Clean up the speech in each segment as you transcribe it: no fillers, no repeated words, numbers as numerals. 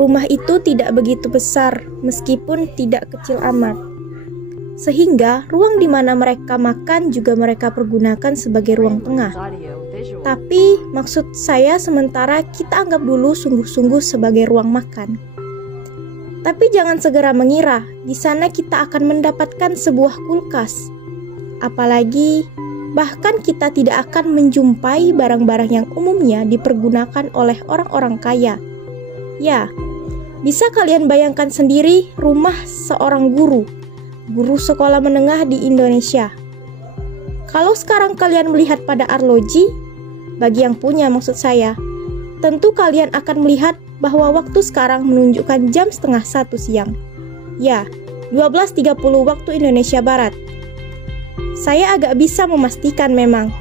rumah itu tidak begitu besar meskipun tidak kecil amat. Sehingga ruang di mana mereka makan juga mereka pergunakan sebagai ruang tengah. Tapi maksud saya sementara kita anggap dulu sungguh-sungguh sebagai ruang makan. Tapi jangan segera mengira di sana kita akan mendapatkan sebuah kulkas. Apalagi bahkan kita tidak akan menjumpai barang-barang yang umumnya dipergunakan oleh orang-orang kaya. Ya, bisa kalian bayangkan sendiri rumah seorang guru sekolah menengah di Indonesia. Kalau sekarang kalian melihat pada arloji, bagi yang punya maksud saya, tentu kalian akan melihat bahwa waktu sekarang menunjukkan jam 12:30 siang. Ya, 12.30 waktu Indonesia Barat. Saya agak bisa memastikan memang,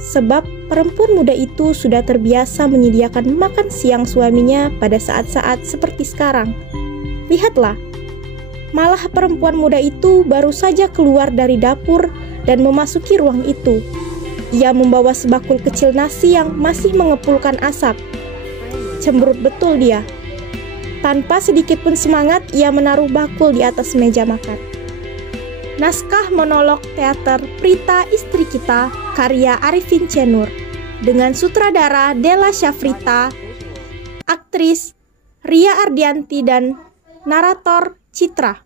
sebab perempuan muda itu sudah terbiasa menyediakan makan siang suaminya pada saat-saat seperti sekarang. Lihatlah, malah perempuan muda itu baru saja keluar dari dapur dan memasuki ruang itu. Ia membawa sebakul kecil nasi yang masih mengepulkan asap. Cemberut betul dia. Tanpa sedikit pun semangat, ia menaruh bakul di atas meja makan. Naskah monolog teater Prita Istri Kita, karya Arifin C. Nur, dengan sutradara Della Syafrita, aktris Ria Ardianti, dan narator Citra.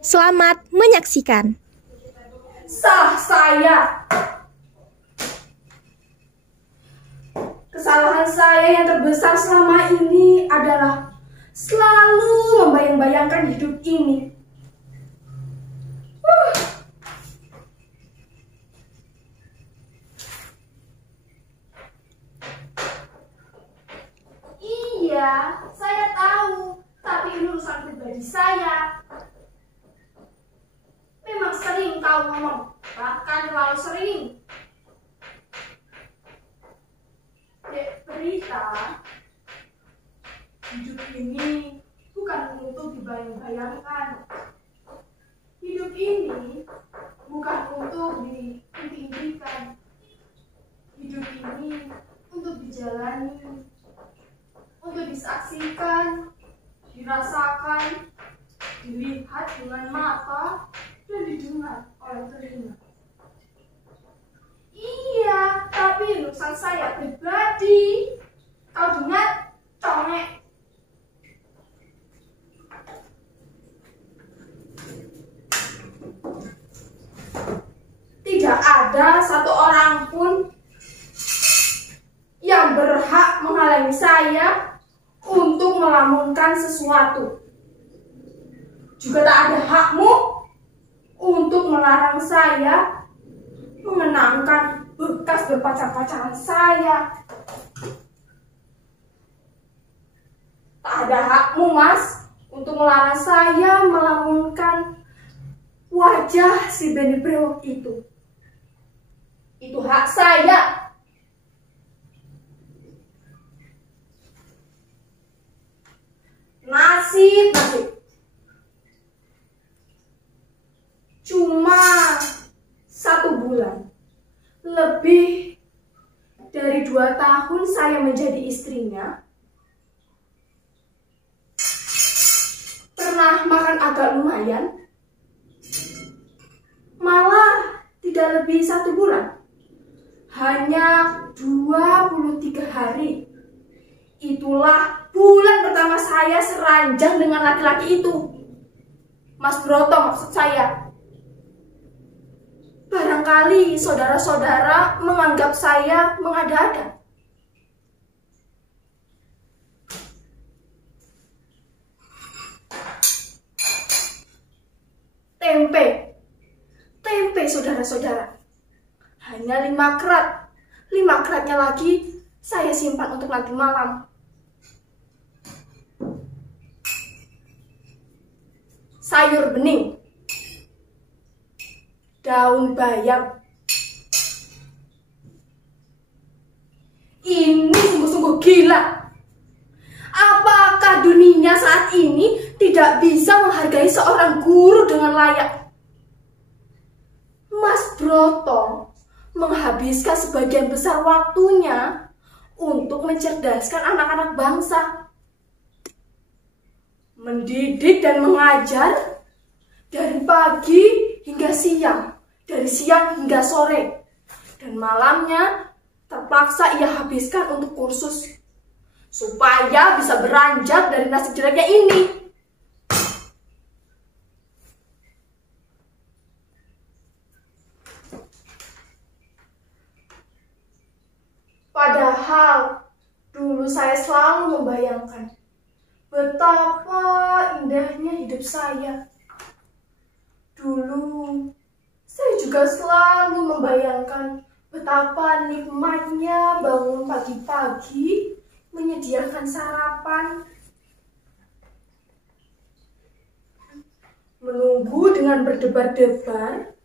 Selamat menyaksikan. Salah saya. Kesalahan saya yang terbesar selama ini adalah selalu membayang-bayangkan hidup ini. Iya, saya tahu, tapi ini urusan pribadi saya. Memang sering kau ngomong, bahkan terlalu sering. Dek Prita, hidup ini bukan untuk dibayang-bayangkan. Hidup ini bukan untuk diimpikan. Hidup ini untuk dijalani, untuk disaksikan, dirasakan, dilihat dengan mata, dan didengar oleh telinga. Iya, tapi urusan saya pribadi. Kau dengar, congek. Tidak ada satu orang pun yang berhak menghalangi saya untuk melamunkan sesuatu. Juga tak ada hakmu untuk melarang saya mengenangkan bekas berpacar-pacaran saya. Tak ada hakmu, Mas, untuk melarang saya melamunkan wajah si Benny Brewok itu. Itu hak saya. Nasib. Cuma 1 bulan, lebih dari 2 tahun saya menjadi istrinya. Pernah makan agak lumayan, malah tidak lebih 1 bulan, hanya 23 hari. Itulah bulan pertama saya seranjang dengan laki-laki itu, Mas Broto maksud saya. Barangkali saudara-saudara menganggap saya mengada-ada. Tempe saudara-saudara. Hanya 5 kerat. 5 keratnya lagi saya simpan untuk nanti malam. Sayur bening, daun bayam. Ini sungguh-sungguh gila. Apakah dunia saat ini tidak bisa menghargai seorang guru dengan layak? Mas Broto menghabiskan sebagian besar waktunya untuk mencerdaskan anak-anak bangsa. mendidik dan mengajar dari pagi hingga siang, dari siang hingga sore, dan malamnya terpaksa ia habiskan untuk kursus supaya bisa beranjak dari nasib jeleknya ini. Padahal dulu saya selalu membayangkan betapa indahnya hidup saya. Dulu saya juga selalu membayangkan betapa nikmatnya bangun pagi-pagi, menyediakan sarapan, menunggu dengan berdebar-debar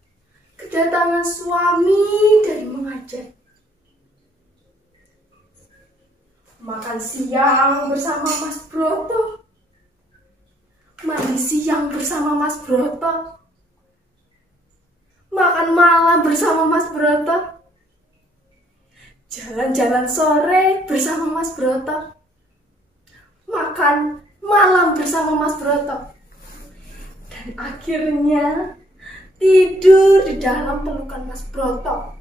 kedatangan suami dari mengajar, makan siang bersama Mas Broto, mandi siang bersama Mas Broto, makan malam bersama Mas Broto, jalan-jalan sore bersama Mas Broto, makan malam bersama Mas Broto, dan akhirnya tidur di dalam pelukan Mas Broto.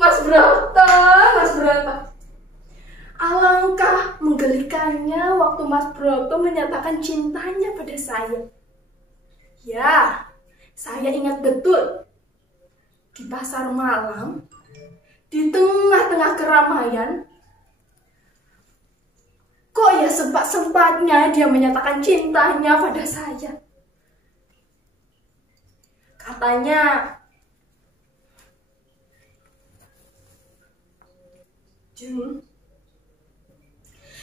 Mas Broto, Mas Broto. Alangkah menggelikannya waktu Mas Broto menyatakan cintanya pada saya. Ya, saya ingat betul. Di pasar malam, di tengah-tengah keramaian, kok ya sempat-sempatnya dia menyatakan cintanya pada saya. Katanya, Jeng,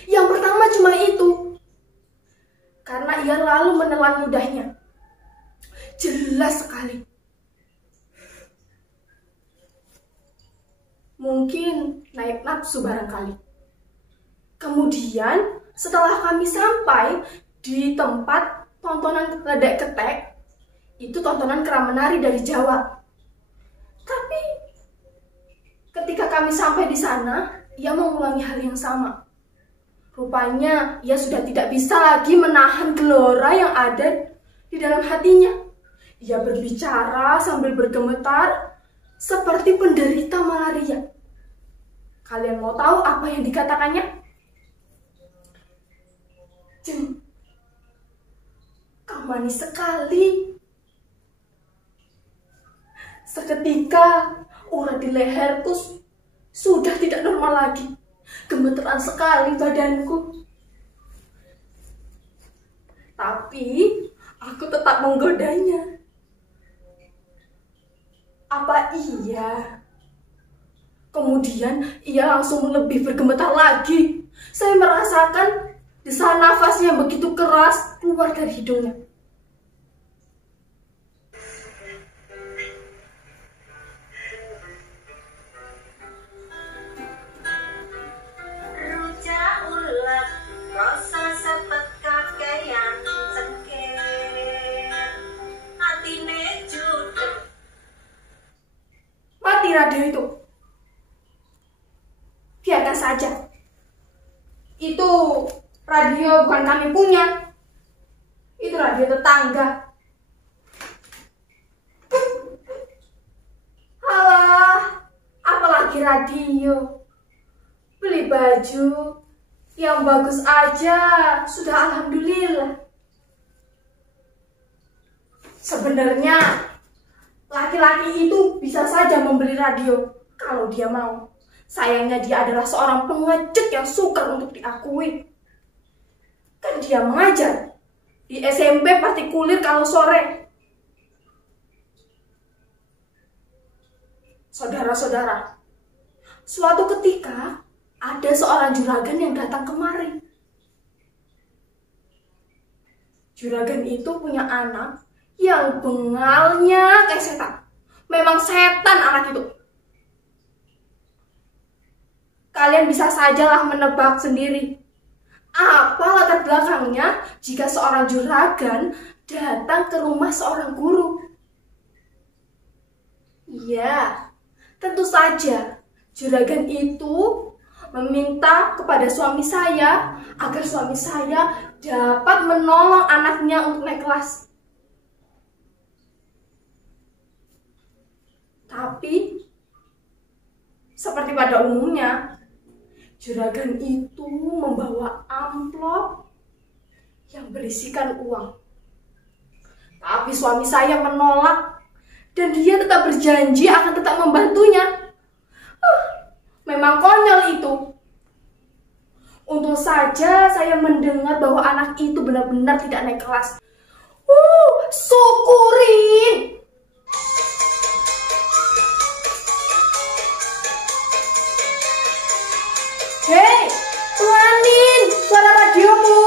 yang pertama cuma itu, karena ia lalu menelan ludahnya. Jelas sekali. Mungkin naik nafsu barangkali. Kemudian setelah kami sampai di tempat tontonan ledek ketek, itu tontonan kera menari dari Jawa. Tapi ketika kami sampai di sana, ia mengulangi hal yang sama. Rupanya ia sudah tidak bisa lagi menahan gelora yang ada di dalam hatinya. Ia berbicara sambil bergemetar seperti penderita malaria. Kalian mau tahu apa yang dikatakannya? Jeng, kau manis sekali. Seketika urat di leherku sudah tidak normal lagi. Gemeteran sekali badanku. Tapi aku tetap menggodanya. Apa iya? Kemudian ia langsung lebih bergemetar lagi. Saya merasakan desahan nafasnya begitu keras keluar dari hidungnya. Mati radio itu. Biarkan saja. Itu radio bukan kami punya. Itu radio tetangga. Alah, apalagi radio. Beli baju yang bagus aja sudah alhamdulillah. Sebenarnya laki-laki itu bisa saja membeli radio kalau dia mau. Sayangnya dia adalah seorang pengecut yang sukar untuk diakui. Kan dia mengajar di SMP partikulir kalau sore. Saudara-saudara, suatu ketika ada seorang juragan yang datang kemari. Juragan itu punya anak yang bengalnya kayak setan. Memang setan anak itu. Kalian bisa sajalah menebak sendiri. Apa latar belakangnya jika seorang juragan datang ke rumah seorang guru? Iya, tentu saja juragan itu meminta kepada suami saya agar suami saya dapat menolong anaknya untuk naik kelas. Tapi seperti pada umumnya, juragan itu membawa amplop yang berisikan uang. Tapi suami saya menolak dan dia tetap berjanji akan tetap membantunya. Memang konyol itu. Untung saja saya mendengar bahwa anak itu benar-benar tidak naik kelas. Syukurin. Hei, pelanin suara radiomu.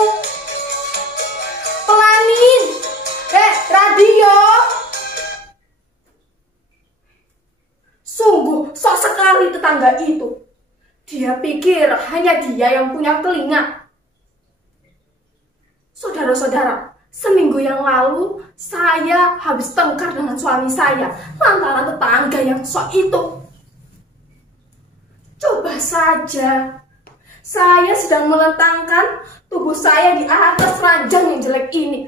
Pelanin. Radio. Sungguh sok sekali tetangga itu. Dia pikir hanya dia yang punya telinga. Saudara-saudara, seminggu yang lalu saya habis tengkar dengan suami saya lantaran tetangga yang sok itu. Coba saja, saya sedang melentangkan tubuh saya di atas ranjang yang jelek ini,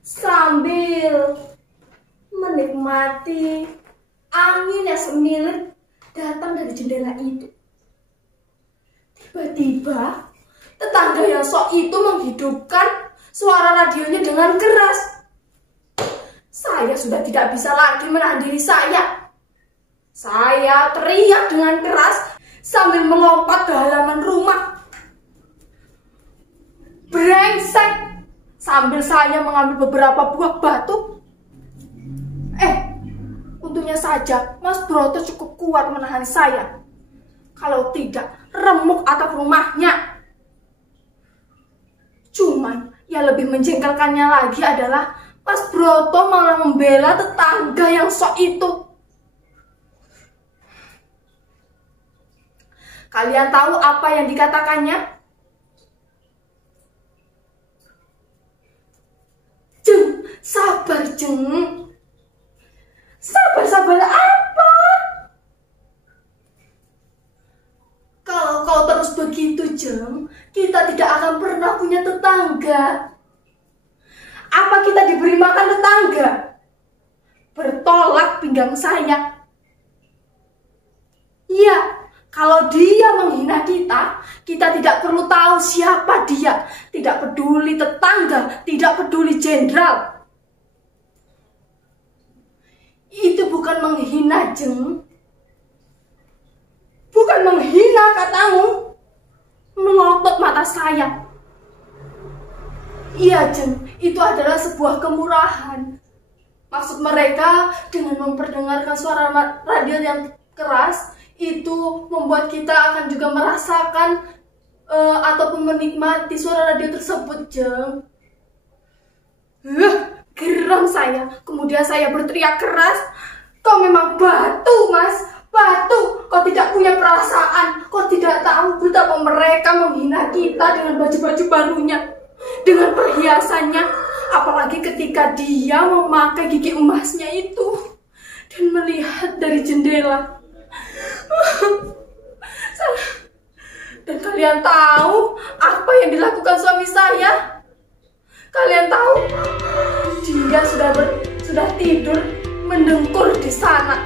sambil menikmati angin yang semilir datang dari jendela itu. Tiba-tiba tetangga yang sok itu menghidupkan suara radionya dengan keras. Saya sudah tidak bisa lagi menahan diri saya. Saya teriak dengan keras sambil melompat ke halaman rumah. Brengsek! Sambil saya mengambil beberapa buah batu. Untungnya saja Mas Broto cukup kuat menahan saya. Kalau tidak, remuk atap rumahnya. Cuman yang lebih menjengkelkannya lagi adalah Mas Broto malah membela tetangga yang sok itu. Kalian tahu apa yang dikatakannya? Jeng, sabar Jeng. Sabar apa? Kalau kau terus begitu, Jeng, kita tidak akan pernah punya tetangga. Apa kita diberi makan tetangga? Bertolak pinggang saya. Iya, kalau dia menghina kita, kita tidak perlu tahu siapa dia. Tidak peduli tetangga, tidak peduli jenderal. Itu bukan menghina, Jeng. Bukan menghina katamu. Melotot mata saya. Iya, Jeng, itu adalah sebuah kemurahan. Maksud mereka dengan memperdengarkan suara radio yang keras, itu membuat kita akan juga merasakan ataupun menikmati suara radio tersebut, Jeng. Geram saya. Kemudian saya berteriak keras, "Kau memang batu, Mas. Batu. Kau tidak punya perasaan. Kau tidak tahu betapa mereka menghina kita dengan baju-baju barunya, dengan perhiasannya. Apalagi ketika dia memakai gigi emasnya itu dan melihat dari jendela." Dan kalian tahu apa yang dilakukan suami saya? Kalian tahu? Dia sudah tidur mendengkur di sana.